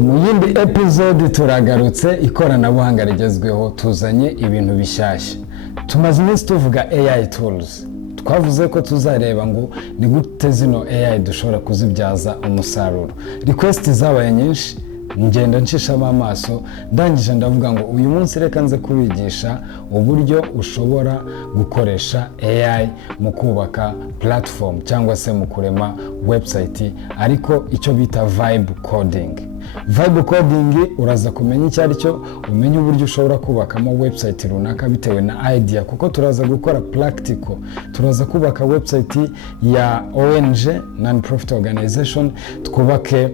Mu yindi episode turagarutse ikoranabuhanga rigezweho, tuzanye ibintu bishyashya. Tumaze iminsi tuvuga AI tools. Twavuze ko tuzareba ngo ni gute zino AI dushobora kuzibyaza umusaruro. Request zabaye nyinshi, ngenda nshishamo amaso, ndangije ndavuga ngo uyu munsi reka nze kubigisha uburyo ushobora gukoresha AI mu kubaka platform cyangwa se mu kurema website, ariko icyo bita vibe coding. Vibe coding uraza kumenya icyo ari cyo, umenye uburyo ushobora kubakamo website runaka bitewe na idea, kuko turaza gukora practical. Turaza kubaka website ya ONG, non-profit organization, twubake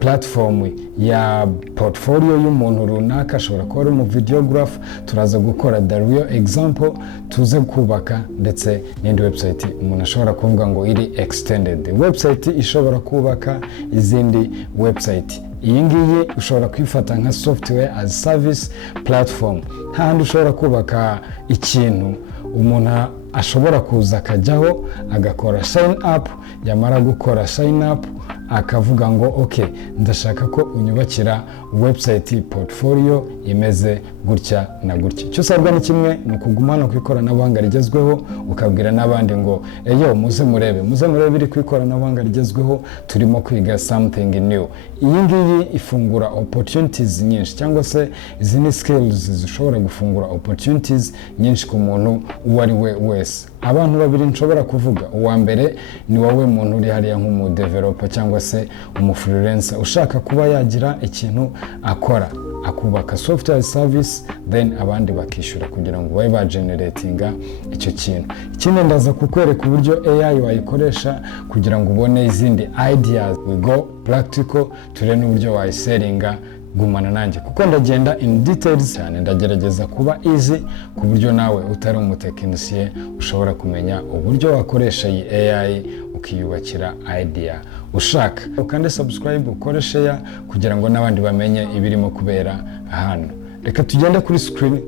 platform ya portfolio y'umuntu runaka, ashobora kuba ari umuvideographer. Turaza gukora the real example, tuze kubaka ndetse n'indi website umuntu ashobora kuvuga ngo iri extended website, ishobora kubaka izindi website. Iyi ngiyi ushobora kwifata nka software as service platform, handi ushobora kubaka ikintu umuntu ashobora kuza akajyaho agakora sign up, yamara gukora sign up akavuga ngo okay, ndashaka ko unyubakira website portfolio imeze gutya na gutya. Cyo sabwa ni kimwe, ni ukugumana ku ikoranabuhanga rigezweho, ukabwira n'abandi ngo eyo muze murebe biri ku ikoranabuhanga rigezweho, turimo kwiga something new. Iyi ngiyi ifungura opportunities nyinshi, cyangwa se izi ni skills zishobora gufungura opportunities nyinshi ku muntu uwo ari we wese. Abantu babiri nshobora kuvuga, uwa mbere ni wowe muntu uri hariya nk'umu developer cyangwa se umu freelancer ushaka kuba yagira ikintu akora, akubaka software service, then abandi bakishyura kugira ngo babe bageneratinga icyo kintu. Ikindi ndaza kukwereka uburyo AI wayikoresha kugira ngo ubone izindi ideas. We go practical, turebe n'uburyo wayiselinga. Gumana nanjye kuko ndagenda in details cyane, ndagerageza kuba easy ku buryo nawe utari umutekinisiye ushobora kumenya uburyo wakoresha iyi AI ukiyubakira idea ushaka. Ukande subscribe, ukore share kugira ngo n'abandi bamenye ibirimo kubera hano. Reka tugende kuri screen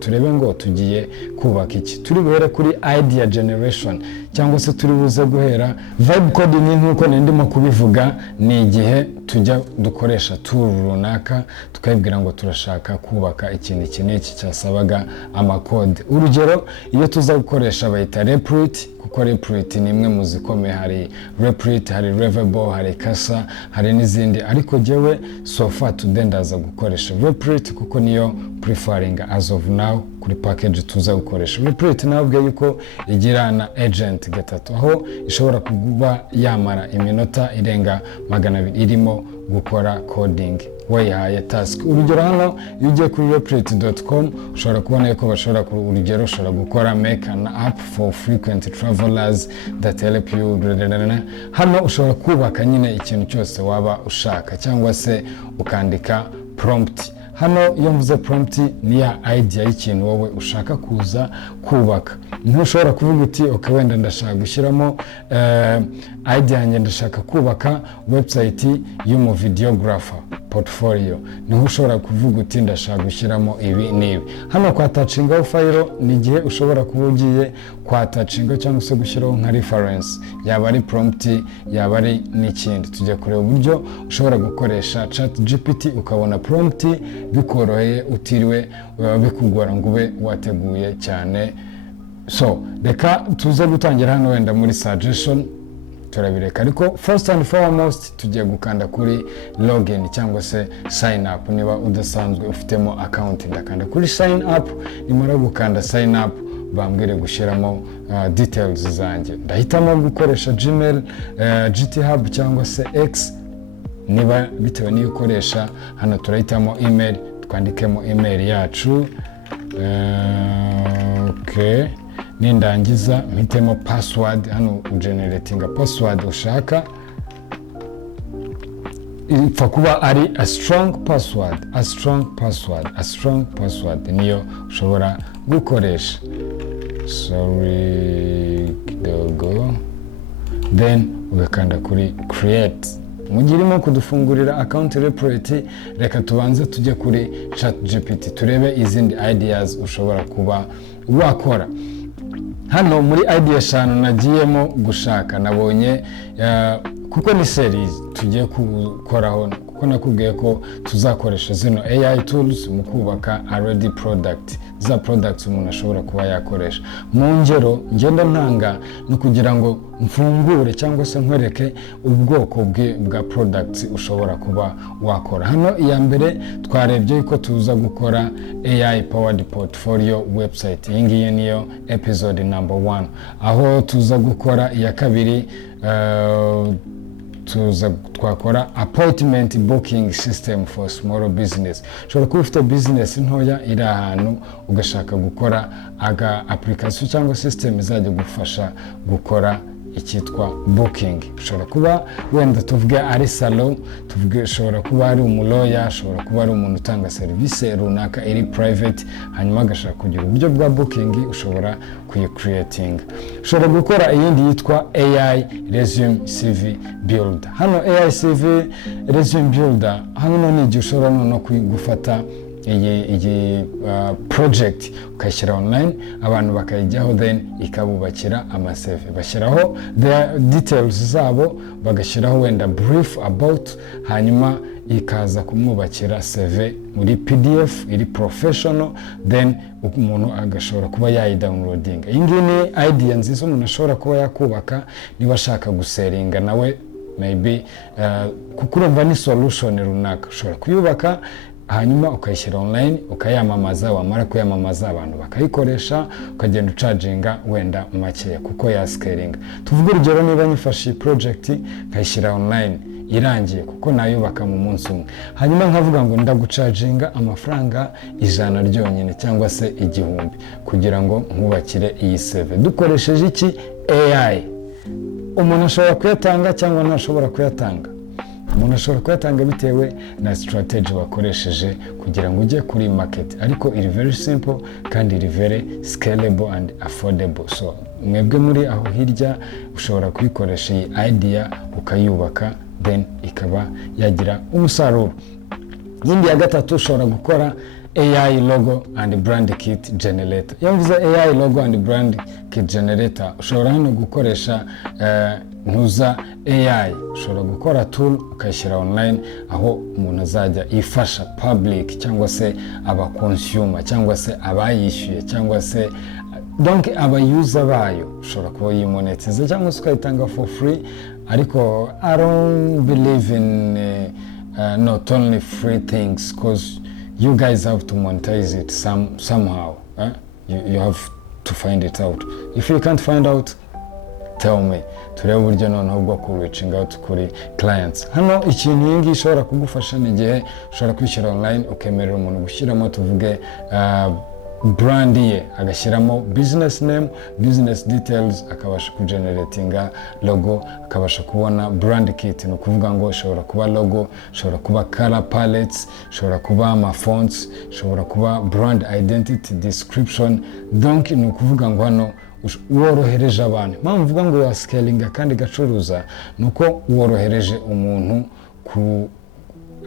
turebe ngo tugiye kubaka iki. Turi buhere kuri idea generation, cyangwa se turi buze guhera vibe coding. Nkuko ndimo kubivuga, ni igihe tujya dukoresha tool runaka tukayibwira ngo turashaka kubaka ikintu iki n'iki cyasabaga amakode. Urugero, iyo tuza gukoresha bayita Replit, kuko Replit ni imwe mu zikomeye. Hari Replit, hari Revable, hari Kasa, hari n'izindi, ariko jewe so far today ndaza gukoresha Replit kuko niyo preferring as of now kuri package tuza gukoresha. Replit nabwiye yuko igira na agent gatatu, aho ishobora kuba yamara iminota irenga 200 irimo gukora coding wayihaye task. Urugero hano iyo ugiye kuri replit.com ushobora kubona yuko bashobora urugero ushobora gukora make an app for frequent travelers that help you. Hano ushobora kubaka nyine ikintu cyose waba ushaka, cyangwa se ukandika prompt. Hano iyo mvuze prompt ni ya idea y'ikintu wowe ushaka kuza kubaka. Ntushobora kuvuga uti okay, wenda ndashaka gushyiramo idea yanjye, ndashaka kubaka website y'umu videographer portfolio. Niho ushobora kuvuga uti ndashaka gushyiramo ibi n'ibi. Hano kwa attachingaho file ni igihe ushobora kuba ugiye kwa attachinga cyangwa se gushyiraho nka reference, yaba ari prompt yaba ari n'ikindi. Tujye kureba uburyo ushobora gukoresha ChatGPT ukabona prompt bikoroheye, utiriwe bikugora ngo ube wateguye cyane. So reka tuze gutangira hano wenda muri suggestion turabireka, ariko first and foremost tugiye gukanda kuri login cyangwa se sign up. Niba udasanzwe ufitemo account, ndakanda kuri sign up, nimara gukanda sign up bambwire gushyiramo details zanjye. Ndahitamo gukoresha Gmail, GitHub cyangwa se X niba bitewe n'iyo ukoresha. Hano turahitamo email, twandikemo email yacu. Okay, nindangiza mpitemo password. Hano ugeneratinga password ushaka, ipfa kuba ari a strong password niyo ushobora gukoresha. Sorry kidogo, then ugakanda kuri create. Mugirimo kudufungurira account Replit, reka tubanze tujye kuri ChatGPT turebe izindi ideas ushobora kuba wakora. Hano muri idea 5 nagiyemo gushaka, nabonye kuko ni series tugiye gukoraho ko nakubwiye ko tuzakoresha zino AI tools mu kubaka already product, za products umuntu ashobora kuba yakoresha. Mu ngero ngenda ntanga no kugira ngo mfungure cyangwa se nkwereke ubwoko bwa products ushobora kuba wakora. Hano iya mbere twarebye ko tuza gukora AI powered portfolio website. Iyi ngiyi niyo episode number 1. Aho tuza gukora iya kabiri twakora appointment booking system for small business. Ushobora kuba ufite business ntoya iri ahantu ugashaka gukora application cyangwa system izajya gufasha gukora icyitwa booking. Ushobora kuba wenda tuvuge ari salon, tuvuge ushobora kuba ari umuloya, ushobora kuba ari umuntu utanga service runaka iri private, hanyuma agashaka kugira uburyo bwa booking, ushobora kuyicreating. Ushobora gukora iyindi yitwa AI resume CV builder. Hano AI CV resume builder, hano ni igihe ushobora no gufata iyi project ukayishyira online, abantu bakayijyaho, then ikabubakira amaseve, bashyiraho the details zabo, bagashyiraho wenda brief about, hanyuma ikaza kumwubakira CV muri PDF iri professional, then umuntu agashobora kuba yayidownloading. Iyi ngiyi ni idea nziza umuntu ashobora kuba yakubaka niba ashaka guseringa nawe, maybe kuko urumva ni solution runaka ushobora kuyubaka, hanyuma ukayishyira online, ukayamamaza, wamara kuyamamaza abantu bakayikoresha, ukagenda ucaginga wenda makeya kuko ya scaling. Tuvuge urugero niba nyifashe project nkayishyira online irangiye kuko nayubaka mu munsi umwe, hanyuma nkavuga ngo ndagucaginga amafaranga 100 ryonyine cyangwa se 1000 kugira ngo nkubakire iyi CV. Dukoresheje iki? AI. Umuntu ashobora kuyatanga cyangwa ntashobora kuyatanga. Umuntu ashobora kuyatanga bitewe na strategy wakoresheje kugira ngo ujye kuri market, ariko iri very simple kandi iri very scalable and affordable. So mwebwe muri aho hirya ushobora kuyikoresha iyi idea ukayubaka, then ikaba yagira umusaruro. Yindi ya gatatu ushobora gukora AI logo and brand kit generator. Iyo mvuze AI logo and brand kit generator, ushobora hano gukoresha ntuza AI, ushobora gukora tool ukayishyira online aho umuntu azajya ifasha public cyangwa se aba consumer cyangwa se abayishyuye cyangwa se donc aba user bayo, ushobora kuba yimonetize cyangwa se ukayitanga for free. Ariko I don't believe in not only free things, because you guys have to monetize it somehow. You have to find it out. If you can't find out, tell me. Turebe uburyo noneho bwo ku reaching out kuri clients. Hano ikintu yingi ishobora kugufasha ni igihe ushobora kwishyira online ukemerera umuntu gushyiramo tuvuge brand ye, agashyiramo business name, business details, akabasha kugeneratinga logo, akabasha kubona brand kit. Ni ukuvuga ngo ushobora kuba logo, ushobora kuba color palettes, ushobora kuba ama fonts, ushobora kuba brand identity description. Donc ni ukuvuga ngo hano worohereje abantu. Mpamvu mvuga ngo ya scaling kandi gacuruza nuko worohereje umuntu ku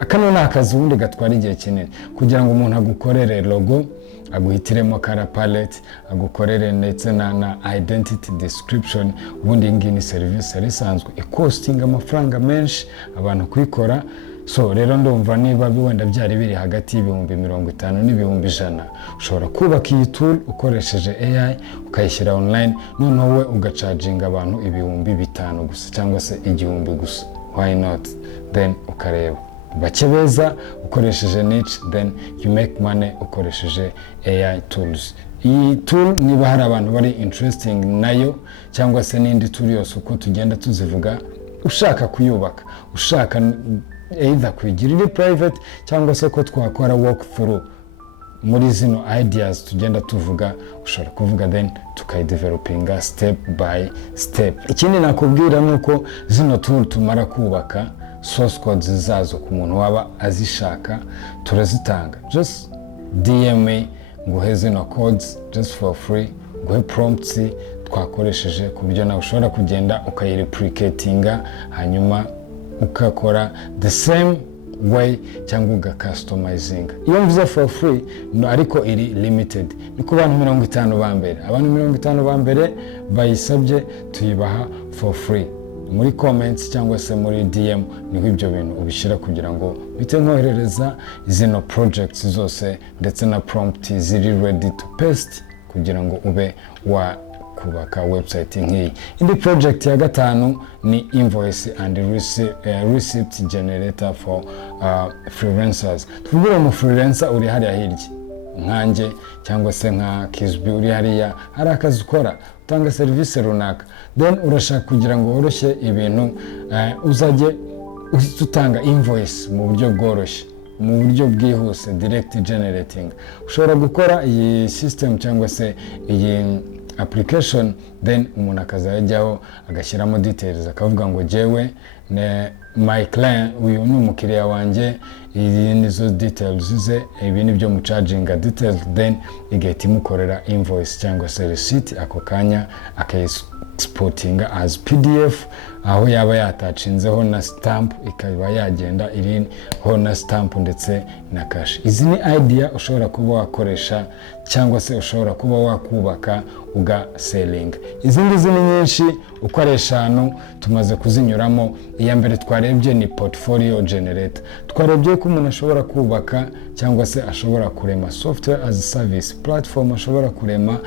akano nakazi ubundi gatwara igihe kinini kugira ngo umuntu agukorere logo, aguhitiremo color palette, agukorere ndetse na identity description. Ubundi ngi ni service risanzwe ikostinga amafaranga menshi abantu kuyikora. So rero ndumva niba wenda byari biri hagati y'ibihumbi 50 n'ibihumbi 100, ushobora kubaka iyi tool ukoresheje AI ukayishyira online, noneho we ugacaginga abantu ibihumbi 5 gusa cyangwa se 1000 gusa. Why not? Then ukareba bake beza ukoresheje niche, then you make money ukoresheje AI tools. Iyi tool niba hari abantu bari interesting nayo cyangwa se n'indi tool yose uko tugenda tuzivuga, ushaka kuyubaka, ushaka either kwigira private cyangwa se ko twakora walk through muri zino ideas tugenda tuvuga, ushobora kuvuga then tukayidevelopinga step by step. Ikindi nakubwira nuko zino tool tumara kubaka source codes zazo ku muntu waba azishaka turazitanga. Just DM me nguhe zino codes just for free, nguhe prompts twakoresheje ku buryo nawe ushobora kugenda ukayireplicatinga hanyuma ukakora the same way cyangwa ugacustomizing. Iyo mvuze for free no, ariko iri limited, ni ku bantu 50 ba mbere. Abantu 50 ba mbere bayisabye tuyibaha for free. muri comments cyangwa se muri DM niho ibyo bintu ubishyira kugira ngo bite nkoherereza zino projects zose ndetse na prompt ziri ready to paste kugira ngo ube kubaka website nk'iyi. Indi project ya gatanu ni invoice and receipt generator for freelancers. Tuvugira mu freelancer uri hariya hirya nkanjye cyangwa se nka Kizbi uri hariya hari akazi ukora utanga serivisi runaka, then urashaka kugira ngo woroshye ibintu uzajye utanga invoice mu buryo bworoshye, mu buryo bwihuse, direct generating. Ushobora gukora iyi system cyangwa se iyi application, then umuntu akazajyaho agashyiramo details akavuga ngo jewe my client uyu ni umukiriya wanjye, iyi nizo details ze, ibi ni byo mu charging details, then igahita imukorera invoice cyangwa se receipt ako kanya exportinga as PDF, aho yaba yatacinzeho na stamp ikaba yagenda iriho na stamp ndetse na cash. Izi ni idea ushobora kuba wakoresha cyangwa se ushobora kuba wakubaka uga selling. Izindi zini nyinshi uko ari 5 tumaze kuzinyuramo. Iya mbere twarebye ni portfolio generator. Twarebye ko umuntu ashobora kubaka cyangwa se ashobora kurema software as a service platform, ashobora kurema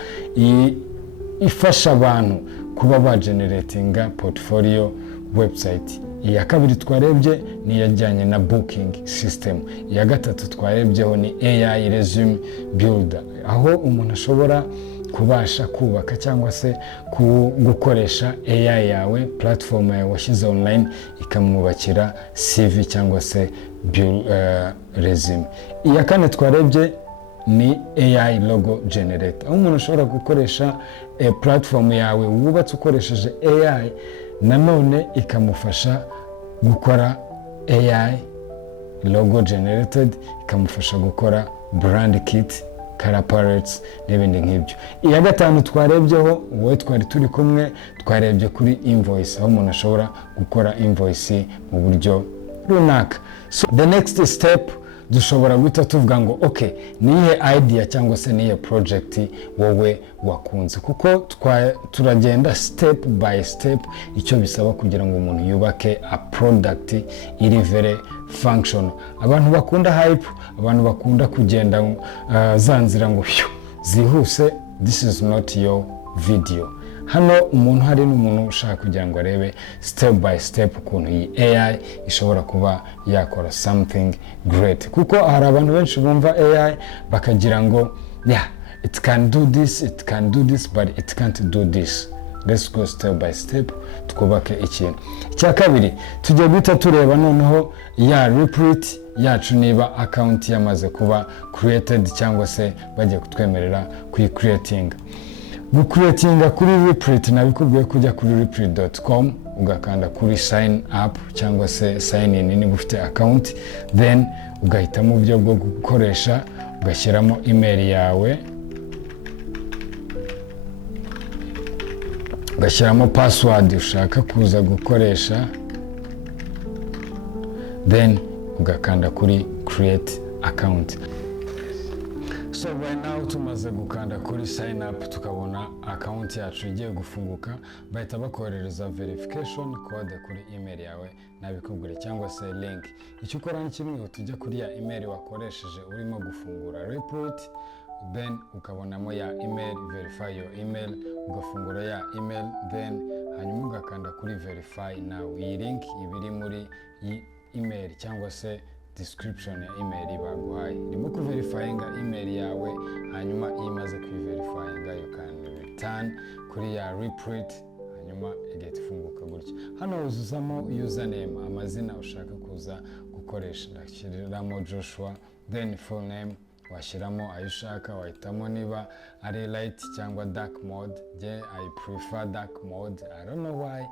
ifasha abantu kuba ba generatinga portfolio website. Iya kabiri twarebye ni yajyanye na booking system. Iya gatatu twarebyeho ni AI resume builder, aho umuntu ashobora kubasha kubaka cyangwa se gukoresha AI yawe, platform yawe washyize online ikamwubakira CV cyangwa se resume. Iya kane twarebye ni AI logo generator, aho umuntu ashobora gukoresha platform yawe wubatse ukoresheje AI, nanone ikamufasha gukora AI logo generated, ikamufasha gukora brand kit, color palettes n'ibindi nk'ibyo. Iya gatanu twarebyeho wowe twari turi kumwe, twarebye kuri invoice, aho umuntu ashobora gukora invoice mu buryo runaka. So the next step dushobora guhita tuvuga ngo okay, niye idea cyangwa se niye project wowe wakunze, kuko turagenda step by step icyo bisaba kugira ngo umuntu yubake a product iri very functional. Abantu bakunda hype, abantu bakunda kugenda zanzira ngo zihuse, this is not your video. Hano umuntu hari n'umuntu ushaka kugira ngo arebe step by step ukuntu iyi AI ishobora kuba yakora something great, kuko hari abantu benshi bumva AI bakagira ngo yeah, it can do this, it can do this, but it can't do this. Let's go step by step twubake ikintu. Icya kabiri tujye guhita tureba noneho ya Replit yacu niba account yamaze kuba created cyangwa se bagiye kutwemerera kuyicreating. Gucreatinga kuri Replit nabikubwiye kujya kuri replit.com ugakanda kuri sign up cyangwa se sign in niba ufite account, then ugahitamo uburyo bwo gukoresha, ugashyiramo email yawe, ugashyiramo password ushaka kuza gukoresha, then ugakanda kuri create account. So right now tumaze gukanda kuri sign up, tukabona account yacu igiye gufunguka, bahita bakoherereza verification code kuri email yawe nabikubwire cyangwa se link. Icyo ukora ni kimwe, utujya kuri ya email wakoresheje urimo gufungura Replit, then ukabonamo ya email, verify your email, ugafungura ya email, then hanyuma ugakanda kuri verify now. Iyi link ibiri muri email cyangwa se description ya email baguhaye, irimo kuverifyinga email yawe, hanyuma iyo imaze kuverifyinga you can return kuri ya Replit, hanyuma igahita ifunguka gutya. Hano uzuzamo username, amazina ushaka kuza gukoresha. Ndashyiramo Joshua, then full name washyiramo ayo ushaka, wahitamo niba ari light cyangwa dark mode. I prefer dark mode, I don't know why.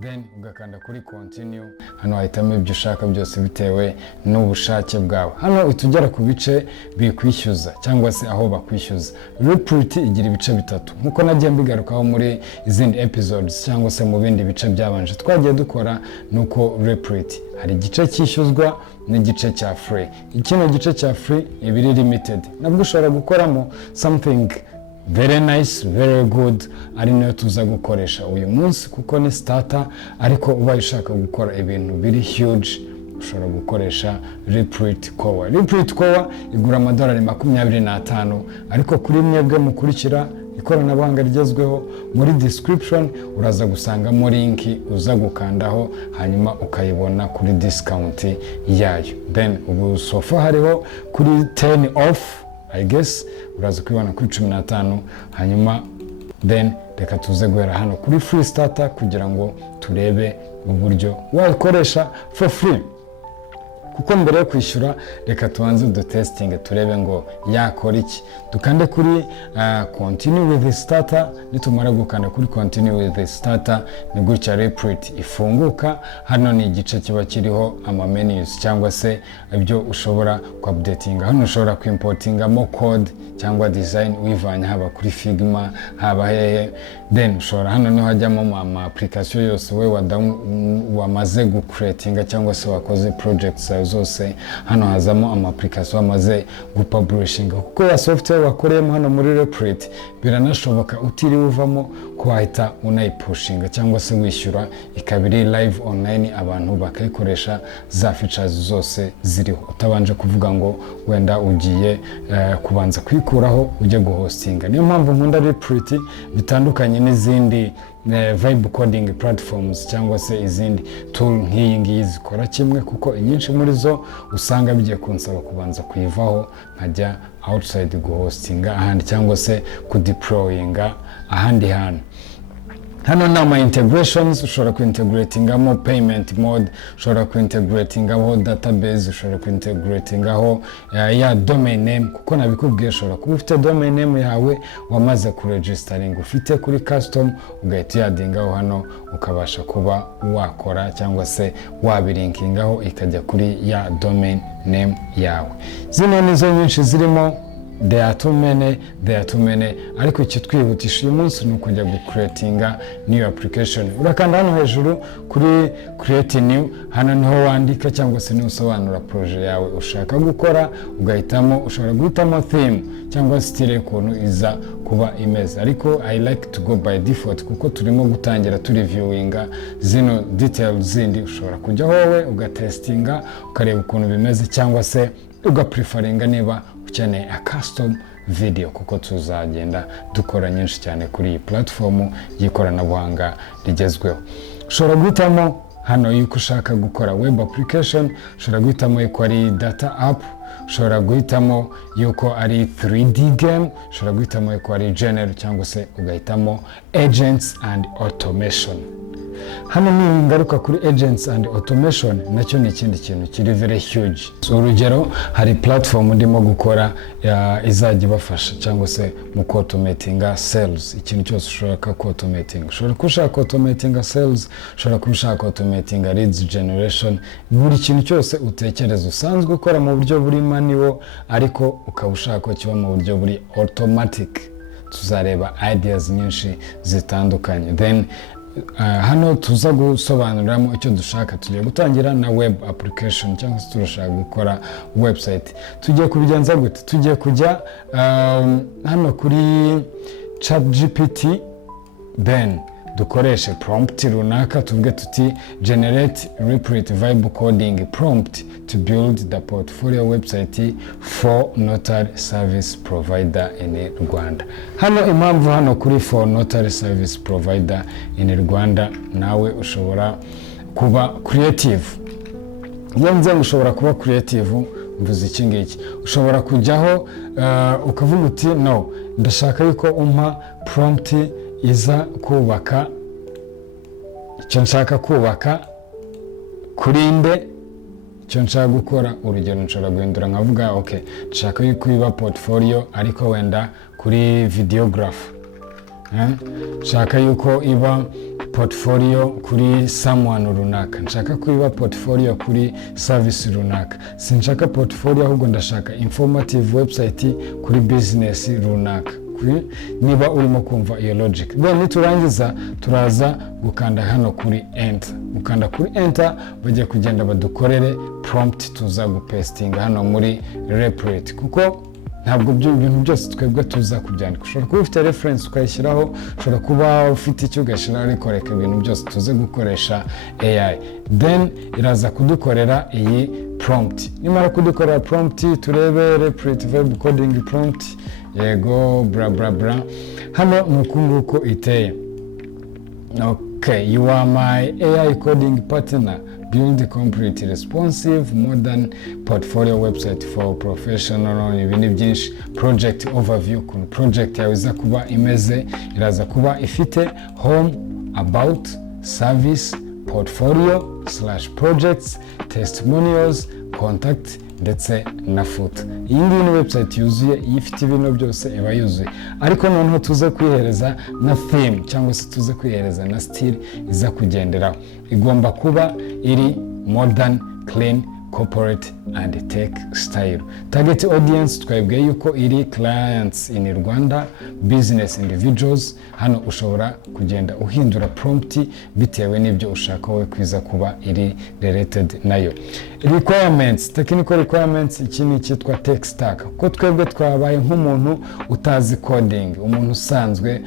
Then ugakanda kuri continue, hano wahitamo ibyo ushaka byose bitewe n'ubushake bwawe. Hano itugera ku bice bikwishyuza cyangwa se aho bakwishyuza. Replit igira ibice bitatu nkuko nagiye mbigarukaho muri izindi episodes cyangwa se mu bindi bice byabanje twagiye dukora, nuko Replit hari igice cyishyuzwa n'igice cya free. Ikino gice cya free ibiri limited, nabwo ushobora gukoramo something very nice, very good, ari nayo tuza gukoresha uyu munsi kuko ni starter, ariko ubaye ushaka gukora ibintu biri huge ushobora gukoresha Replit Kora. Replit Kora igura $25, ariko kuri mwebwe mukurikira ikoranabuhanga rigezweho, muri description uraza gusangamo linki uza gukandaho hanyuma ukayibona kuri discount yayo. Then ubu sofa hariho kuri 10 off, I guess uraza kwibona kuri 15, hanyuma then reka tuze guhera hano kuri free starter kugira ngo turebe uburyo wakoresha for free. Kuko mbere yo kwishyura reka tubanze dutestinge turebe ngo yakora iki. Dukande kuri continue with the starter, nitumara gukanda kuri continue with the starter ni gutya Replit ifunguka. Hano ni igice kiba kiriho ama menus cyangwa se ibyo ushobora ku-updatinga. Hano ushobora ku-importingamo code cyangwa design wivanye haba kuri Figma haba hehe. Then ushobora hano niho hajyamo ama application yose we wamaze gucreatinga cyangwa se wakoze projects zose. Hano hazamo ama application wamaze gupublishinga, kuko ya software wakoreyemo hano muri Replit biranashoboka utiriwe uvamo kwahita unayipushinga cyangwa se wishyura ikabiri live online, abantu bakayikoresha za features zose ziriho utabanje kuvuga ngo wenda ugiye kubanza kwikuraho ujye guhostinga. Niyo mpamvu nkunda Replit bitandukanye n'izindi vibe coding platforms cyangwa se izindi tool nk'iyi ngiyi zikora kimwe, kuko inyinshi muri zo usanga bigiye kunsaba kubanza kuyivaho nkajya outside guhostinga ahandi cyangwa se kudeployinga ahandi hantu. Hano ni ama integrations, ushobora ku-integratingamo payment mode, ushobora ku-integratingaho database, ushobora ku-integratingaho ya domain name, kuko nabikubwiye ushobora kuba ufite domain name yawe wamaze kuregistering ufite kuri custom, ugahita uyadingaho hano ukabasha kuba wakora cyangwa se wabilinkingaho ikajya kuri ya domain name yawe. Zino nizo nyinshi zirimo. There are too many, ariko icyo twihutisha uyu munsi ni ukujya gucreatinga new application. Urakanda hano hejuru kuri create new, hano niho wandika cyangwa se niho usobanura projet yawe ushaka gukora, ugahitamo, ushobora guhitamo theme cyangwa style ukuntu iza kuba imeze, ariko I like to go by default kuko turimo gutangira reviewinga zino details zindi. Ushobora kujya wowe ugatestinga ukareba ukuntu bimeze cyangwa se ugapreferinga niba ukeneye a custom video, kuko tuzagenda dukora nyinshi cyane kuri iyi platform y'ikoranabuhanga rigezweho. Ushobora guhitamo hano yuko ushaka gukora web application, ushobora guhitamo yuko ari data app, ushobora guhitamo yuko ari 3D game, ushobora guhitamo yuko ari genre cyangwa se ugahitamo agents and automation. Hano ni ingaruka kuri agents and automation, nacyo ni ikindi kintu kiri very huge. Urugero, hari platform ndimo gukora izajya ibafasha cyangwa se mu automatinga sales. Ikintu cyose ushobora ku automating, ushobora kushaka automatinga sales, ushobora kushaka automatinga leads generation, buri kintu cyose utekereza usanzwe ukora mu buryo buri manual ariko ukaba ushaka kiba mu buryo buri automatic. Tuzareba ideas nyinshi zitandukanye. Then hano tuza gusobanuriramo icyo dushaka. Tugiye gutangira na web application cyangwa se turashaka gukora website. Tugiye kubigenza gute? Tugiye kujya hano kuri ChatGPT, then dukoreshe prompt runaka, tuvuge tuti generate Replit vibe coding prompt to build the portfolio website for notary service provider in Rwanda. Hano impamvu hano kuri for notary service provider in Rwanda, nawe ushobora kuba creative. Yanze ushobora kuba creative, mvuze iki ngiki. Ushobora kujyaho ukavuga uti no, ndashaka yuko umpa prompt iza kubaka icyo nshaka kubaka kuri nde, icyo nshaka gukora. Urugero nshobora guhindura nkavuga okay, nshaka yuko iba portfolio ariko wenda kuri videographer, nshaka yuko iba portfolio kuri someone runaka, nshaka ko iba portfolio kuri service runaka, sinshaka portfolio ahubwo ndashaka informative website kuri business runaka. Niba urimo kumva iyo logic, then niturangiza turaza gukanda hano kuri enter. Gukanda kuri enter bajya kugenda badukorere prompt tuza gupestinga hano muri Replit, kuko ntabwo ibintu byose twebwe tuza kubyandika. Ushobora kuba ufite reference ukayishyiraho, ushobora kuba ufite icyo ugashyiraho, ariko reka ibintu byose tuze gukoresha AI. Then iraza kudukorera iyi prompt. Nimara kudukorera prompt, turebe Replit verb coding prompt, yego bla bla bla. Hano nuko nguko iteye. Okay, you are my AI coding partner. Build complete, responsive, modern portfolio website for professional, ibintu byinshi. Project overview, kun project yawe iza kuba imeze, iraza kuba ifite home, about, service, portfolio / projects, testimonials, contact ndetse na foot. Iyi ngiyi ni website yuzuye, ifite ibintu byose iba yuzuye, ariko noneho tuze kwihereza na theme cyangwa se tuze kwihereza na style iza kugenderaho. Igomba kuba iri modern, clean, corporate and tech style. Target audience twabwiye yuko iri clients in Rwanda, business individuals. Hano ushobora kugenda uhindura prompt bitewe n'ibyo ushaka wowe kwiza kuba iri related nayo. Requirements, technical requirements, iki ni cyitwa tech stack. Ko twebwe twabaye nk'umuntu utazi coding, umuntu usanzwe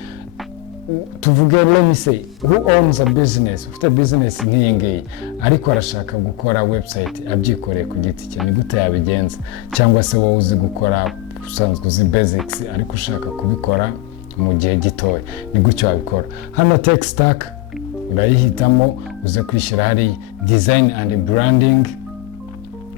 tuvuge, let me say, who owns a business, ufite business nk'iyi ngiyi ariko arashaka gukora website abyikoreye ku giti cye, ni gute yabigenza? Cyangwa se wowe uzi gukora, usanzwe uzi basics ariko ushaka kubikora mu gihe gitoya, ni gutyo wabikora. Hano tech stack urayihitamo, uze kwishyira hari design and branding.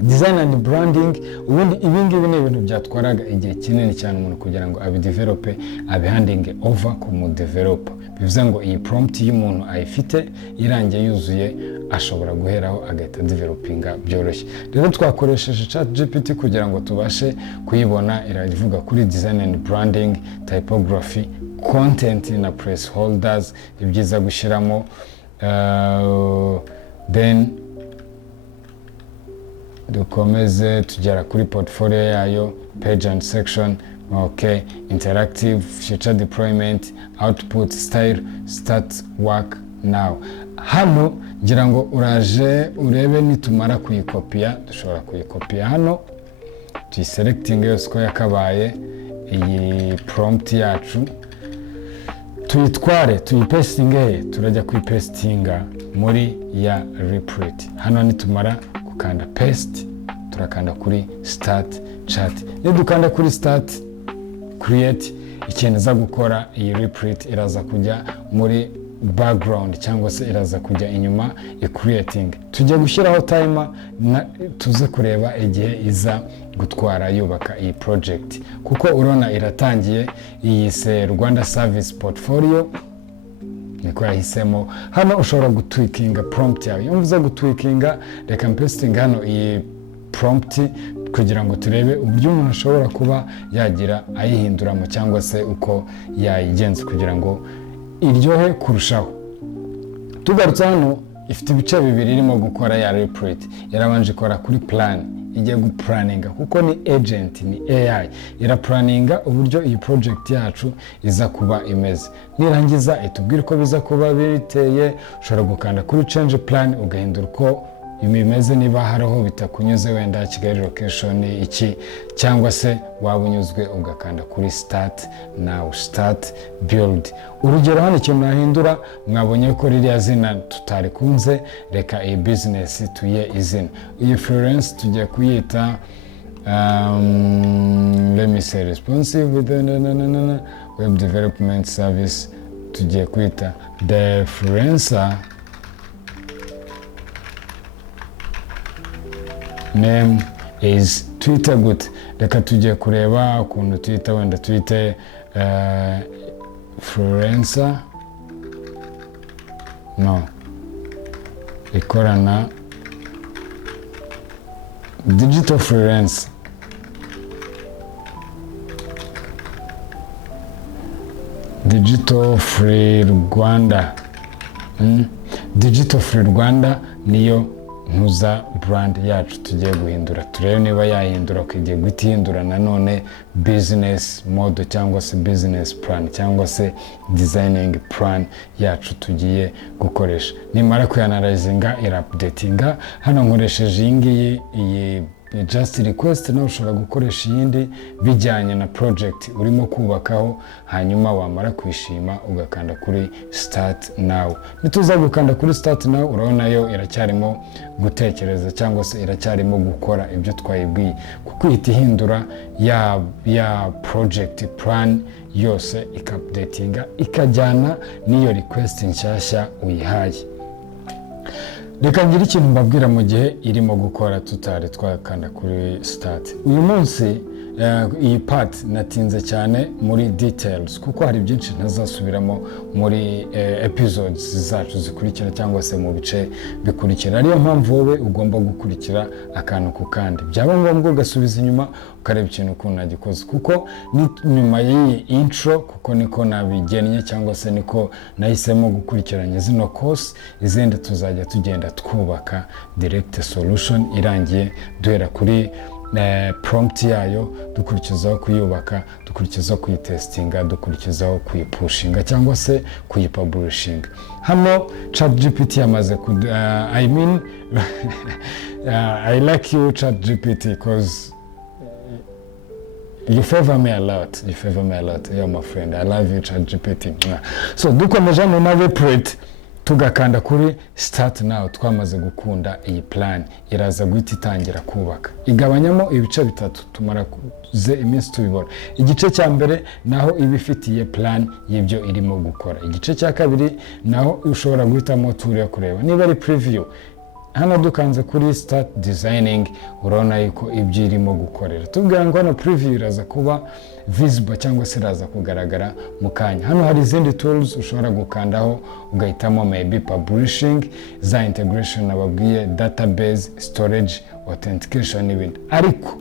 Design and branding, ubundi ibingibi ni ibintu byatwaraga igihe kinini cyane umuntu kugira ngo abidevelope, abihandinge over ku mu developer. Bivuze ngo iyi prompt y'umuntu ayifite irangiye yuzuye, ashobora guheraho agahita developinga byoroshye. Rero twakoresheje ChatGPT kugira ngo tubashe kuyibona. Iravuga kuri design and branding, typography, content na placeholders, ibyiza gushyiramo, then dukomeze tugera kuri portfolio yayo, page and section, okay, interactive, future deployment, output, style, start work now. Hano ngira ngo uraje urebe nitumara kuyikopiya, dushobora kuyikopiya hano, tuyiselecting yose uko yakabaye iyi prompt yacu, tuyitware tuyipestinge, turajya kuyipestinga muri ya Replit. Hano nitumara kanda paste, turakanda kuri start chat. Iyo dukanda kuri start create, ikintu za gukora iyi Replit iraza kujya muri background cyangwa se iraza kujya inyuma creating. Tujye gushyiraho timer tuze kureba igihe iza gutwara yubaka iyi project, kuko urona iratangiye. Iyi se Rwanda Service Portfolio niko yahisemo. Hano ushobora gutwikinga prompt yawe. Iyo mvuze gutwikinga, reka mpesting hano iyi prompt kugira ngo turebe uburyo umuntu ashobora kuba yagira ayihinduramo cyangwa se uko yayigenza kugira ngo iryohe kurushaho. Tugarutse hano, ifite ibice bibiri irimo gukora ya Replit. Yarabanje ikora kuri plan, igiye guplaninga kuko ni agent, ni AI, iraplaninga uburyo iyi project yacu iza kuba imeze. Nirangiza itubwira uko biza kuba biteye. Ushobora gukanda kuri change plan ugahindura uko imeze, niba hariho bitakunyuze wenda Kigali location iki, cyangwa se waba unyuzwe ugakanda kuri start now, start build. Urugero hano ikintu nahindura, mwabonye ko ririya zina tutarikunze, reka iyi business tuye izina. Iyi freelance tugiye kuyita let me say responsive web development service, tugiye kuyita the freelancer. Name is Twitter good. Reka tugiye kureba ukuntu Twitter wenda twite freelancer, no, ikorana digital freelance, digital free Rwanda, digital free Rwanda niyo ntuza brand yacu tugiye guhindura. Turebe niba yahindura, ukigiye guhindura nanone business mode cyangwa se business plan cyangwa se designing plan yacu tugiye gukoresha. Nimara kuyanalizinga ira updatinga. Hano nkoresheje iyi just request, nawe ushobora gukoresha iyindi bijyanye na project urimo kubakaho, hanyuma wamara kwishima ugakanda kuri start now. Nituza gukanda kuri start now, urabona yo iracyarimo gutekereza cyangwa se iracyarimo gukora ibyo twayibwiye, kuko ihita ihindura ya project plan yose, ikupdatinga ikajyana n'iyo request nshyashya uyihaye. Reka ngire ikintu mbabwira mu gihe irimo gukora tutari twakanda kuri start. Uyu munsi iyi part natinze cyane muri details, kuko hari byinshi ntazasubiramo muri episodes zacu zikurikira cyangwa se mu bice bikurikira. Ariyo mpamvu wowe ugomba gukurikira akantu ku kandi, byaba ngombwa ugasubiza inyuma ukareba ikintu ukuntu nagikoze, kuko ni nyuma y'iyi intro, kuko niko nabigennye cyangwa se niko nahisemo gukurikiranya zino course. Izindi tuzajya tugenda twubaka direct solution irangiye, duhera kuri prompt yayo, dukurikizaho kuyubaka, dukurikizaho kuyitestinga, dukurikizaho kuyipushinga cyangwa se kuyipublishinga. Hano ChatGPT yamaze I like you ChatGPT because you favor me a lot. You're my friend. I love you ChatGPT. So dukomeje mu Muri Replit tugakanda kuri start now, twamaze gukunda iyi plan iraza guhita itangira kubaka. Igabanyamo ibice bitatu, tumara kuze iminsi tubibona. Igice cya mbere naho ibifitiye plan y'ibyo irimo gukora. Igice cya kabiri naho ushobora guhitamo tool yo kureba. Niba ari preview, hano dukanze kuri start designing, urabona yuko ibyo irimo gukorera. Tubwira ngo hano preview iraza kuba visible cyangwa se iraza kugaragara mu kanya. Hano hari izindi tools ushobora gukandaho ugahitamo maybe publishing, za integration nababwiye, database, storage, authentication n'ibindi. Ariko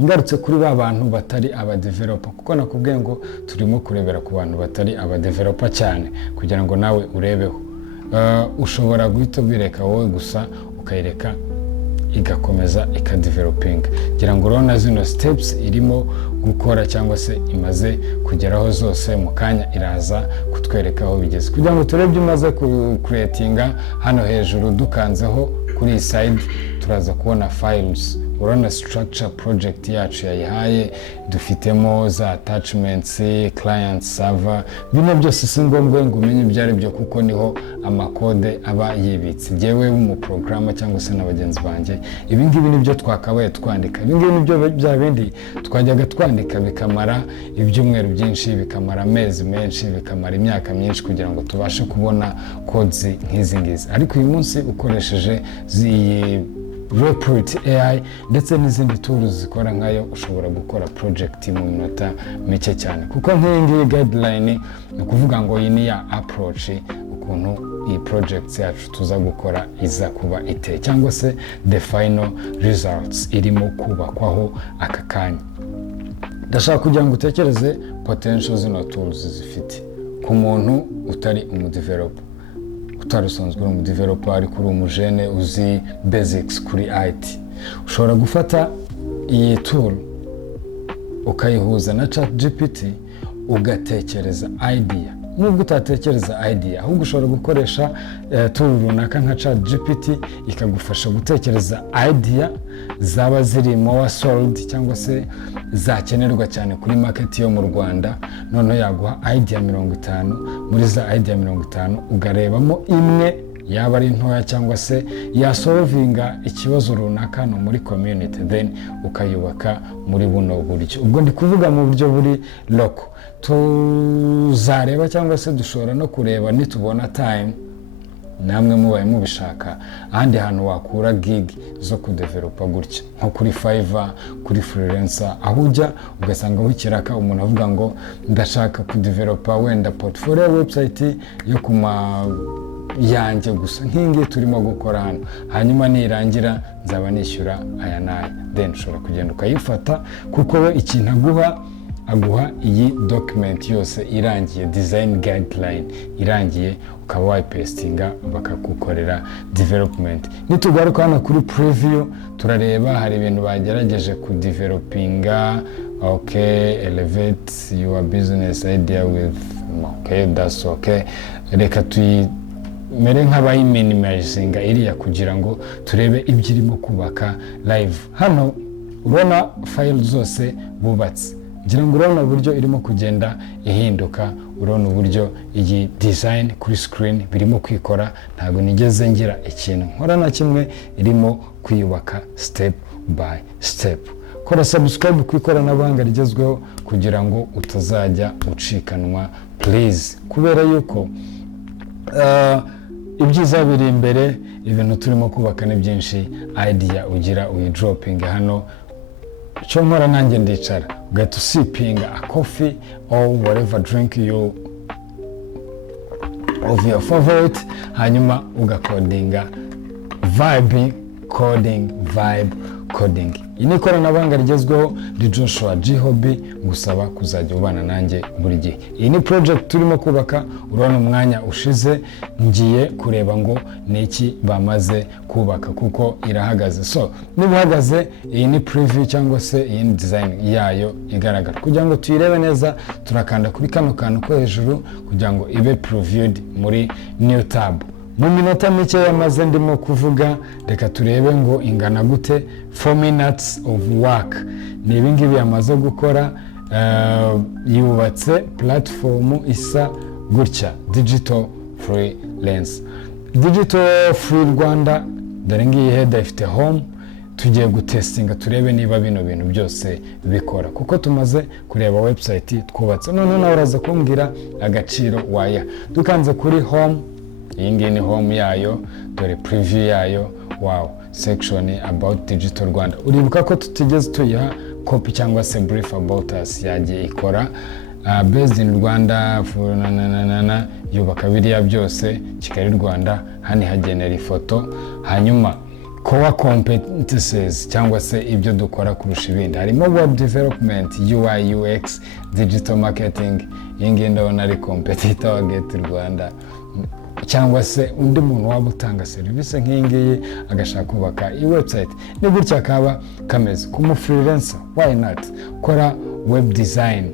ngarutse kuri ba bantu batari aba developer, kuko nakubwiye ngo turimo kurebera ku bantu batari aba developer cyane kugira ngo nawe urebeho. Ushobora guhita ubireka wowe gusa ukayireka igakomeza ikadevelopinga. Ngira ngo urabona zino steps irimo gukora cyangwa se imaze kugeraho zose, mu kanya iraza kutwereka aho bigeze. Kugira ngo turebye umaze creatinga, hano hejuru dukanzeho kuri side turaza kubona files. Urabona structure project yacu yayihaye, dufitemo za attachments, client server. Bino byose si ngombwa ngo umenye ibyo ari byo, kuko niho amakode aba yibitse. Jewe w'umuprograma cyangwa se n'abagenzi banjye, ibi ngibi nibyo twakabaye twandika. Ibi ngibi nibyo bya bindi twajyaga twandika bikamara ibyumweru byinshi, bikamara amezi menshi, bikamara imyaka myinshi kugira ngo tubashe kubona codes nk'izi ngizi. Ariko uyu munsi ukoresheje Replit AI ndetse n'izindi tools zikora nkayo, ushobora gukora project mu minota mike cyane. Kuko nk'iyi guideline ni ukuvuga ngo iyi ni ya approach ukuntu iyi project yacu tuza gukora iza kuba ite, cyangwa se the final results irimo kubakwaho aka kanya. Ndashaka kugira ngo utekereze potential zino tools zifite ku muntu utari umudeveloper, utarusanzwe uri umudeveloper ariko uri umujene uzi basics kuri IT. Ushobora gufata iyi tool ukayihuza na ChatGPT ugatekereza idea. Nubwo utatekereza idea, ahubwo ushobora gukoresha tool runaka nka ChatGPT ikagufasha gutekereza idea zaba ziri more solid cyangwa se zakenerwa cyane kuri market yo mu Rwanda. Noneho yaguha idea 50, muri za idea 50 ugarebamo imwe yaba ari ntoya cyangwa se yasolvinga ikibazo runaka no muri community, then ukayubaka muri buno buryo. Ubwo ndi kuvuga mu buryo buri local. Tuzareba cyangwa se dushobora no kureba nitubona time, namwe mubaye mubishaka ahandi hantu wakura gig zo kudevelopa gutya, nko kuri Fiverr, kuri freelancer, aho ujya ugasanga wikiraka umuntu avuga ngo ndashaka kudevelopa wenda portfolio website yo kuma yanjye gusa nk'ingi turimo gukora hano, hanyuma nirangira nzaba nishyura aya n'aya. Then ushobora kugenda ukayifata, kuko we ikintu aguha iyi document yose irangiye, design guideline irangiye, ukaba wayipestinga bakagukorera development. Nitugaruka hano kuri preview turareba hari ibintu bagerageje kudevelopinga. Okay, elevate your business idea with, okay, that's okay. Reka mere nk'abayiminimayizinga iriya kugira ngo turebe ibyo irimo kubaka live. Hano urabona file zose bubatse, ngira ngo urabona uburyo irimo kugenda ihinduka, urabona uburyo iyi design kuri screen birimo kwikora, ntabwo nigeze ngira ikintu nkora na kimwe, irimo kwiyubaka step by step. Kora subscribe ku Ikoranabuhanga Rigezweho kugira ngo utazajya ucikanwa please, kubera yuko ibyiza biri imbere, ibintu turimo kubaka ni byinshi, idea ugira uyidroping hano, cyo nkora nanjye ndicara ugahita usipinga a coffee or whatever drink you of your favorite, hanyuma ugakodinga vibe coding. Iyi ni Ikoranabuhanga Rigezweho, ndi Joshua G Hobby, gusaba kuzajya ubana nanjye buri gihe. Iyi ni project turimo kubaka, urabona umwanya ushize ngiye kureba ngo niki bamaze kubaka kuko irahagaze. So niba ihagaze, iyi ni preview cyangwa se iyi ni design yayo igaragara. Kugira ngo tuyirebe neza, turakanda kuri kano kantu ko hejuru kugira ngo ibe previewed muri new tab. Mu minota mike yamaze ndimo kuvuga, reka turebe ngo ingana gute. 4 minutes of work ni ibingibi yamaze gukora. Yubatse platform isa gutya, digital freelance, digital free Rwanda. Dore ngiyi header ifite home, tugiye gutestinga turebe niba bino bintu byose bikora, kuko tumaze kureba website twubatse. None nawe uraza kumbwira agaciro waya. Dukanze kuri home, iyi ngiyi ni home yayo, dore preview yayo, wow, section about digital Rwanda. Uribuka ko tutigeze tuyiha copy cyangwa se brief about us yagiye ikora, based in Rwanda, yubaka biriya byose Kigali Rwanda, hani hagenera ifoto, hanyuma core competencies cyangwa se ibyo dukora kurusha ibindi, harimo web development, UI UX, digital marketing. Iyi ngiyi ndabona ari competitor wa Get Rwanda, cyangwa se undi muntu waba utanga serivisi nk'iyi ngiyi agashaka kubaka iyi website. Ni gutya kaba kameze ku mu freelancer, why not? Kora web design,